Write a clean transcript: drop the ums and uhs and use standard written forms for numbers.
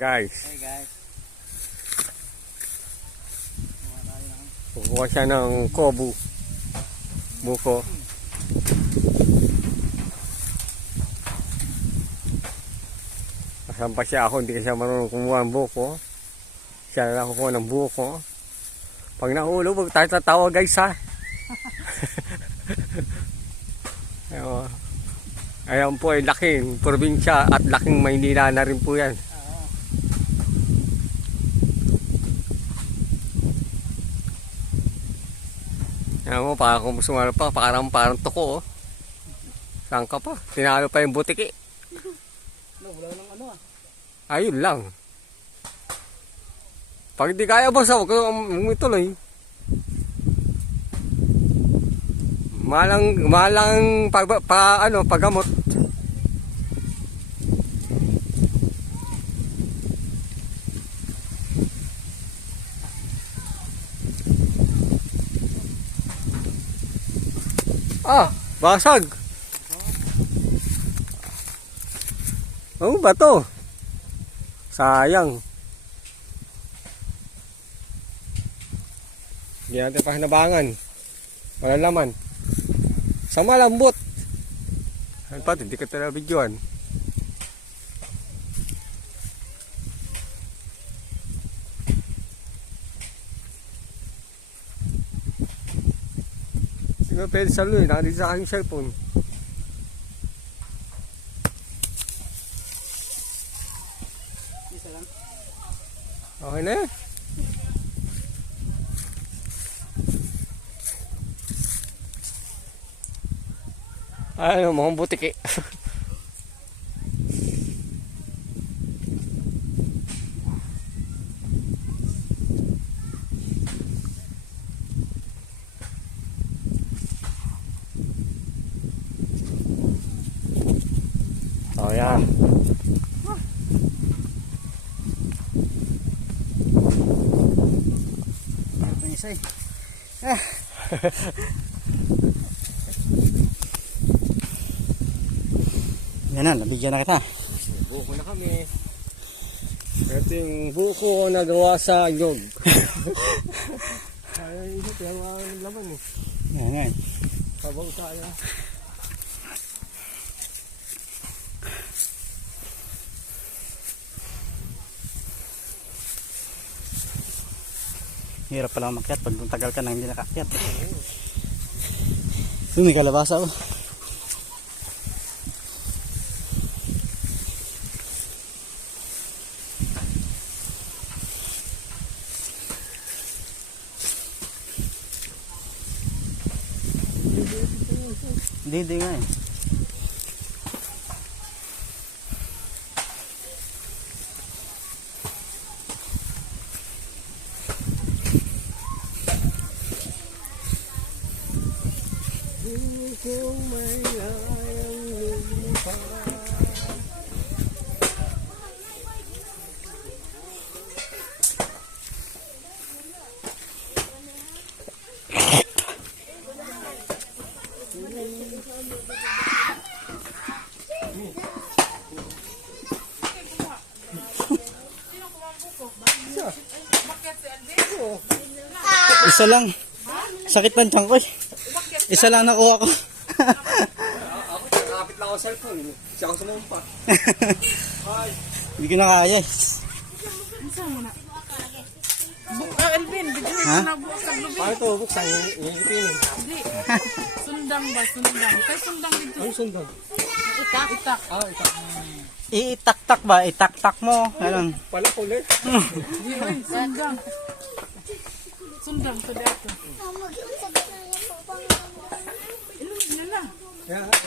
Guys, Hey guys. kukuha siya ng kobu. Buko. Kasampa siya ako, hindi siya marunong kumuha ng buko. Siya na kukuha ng buko. Pag nahulog, huwag tayo tatawa guys ha. Ayan po ay laking probinsya at laking Maynila na rin po yan. Ayan mo, parang kung sumalo pa, parang tuko oh. Saan ka pa? Tinalo pa yung butiki. Wala nang ano ah. Ayun lang. Pag di kaya boss, huwag kang ituloy. Malang paggamot. Basag. Ano ba to? Sayang. Hindi natin pa hinabangan. Wala laman. Sama lambot. Ano pa? Hindi ka talaga videoan. Hindi ko pwede sa luwi. Nakadito sa aking cellphone. Isa lang. Okay na eh. Ano, mukhang butiki. Oh, yan. Ito isa eh. Yan na, nabigyan na kita. Buko na kami. Ito yung buko na gawa sa yog. Ay, ito yung laman eh. Yan nga eh. Sabaw tayo. Hirap pala umakyat pag tagal ka nang hindi nakakyat. May kalabasa oh. Hindi nga eh. Kung may ayang lumipad. Isa lang. Sakit ng tiyan ko eh. Isa lang nakuha ko. Ako, nakapit lang ako sa cellphone. Siya ako sumumpa. Hindi ko na kaya eh. Alvin, bigyan mo na bukas sa lubi. Paano ito? Buksan, hihipinin. Hindi. Sundang ba? Sundang. Kaya sundang dito. Ano sundan? Itak. Itak. Itak. Itaktak ba? Itaktak mo. Ganun. Pala kulit. Hindi, oy, sundang. Sundang sa dito. Ilumig na lang. Yeah.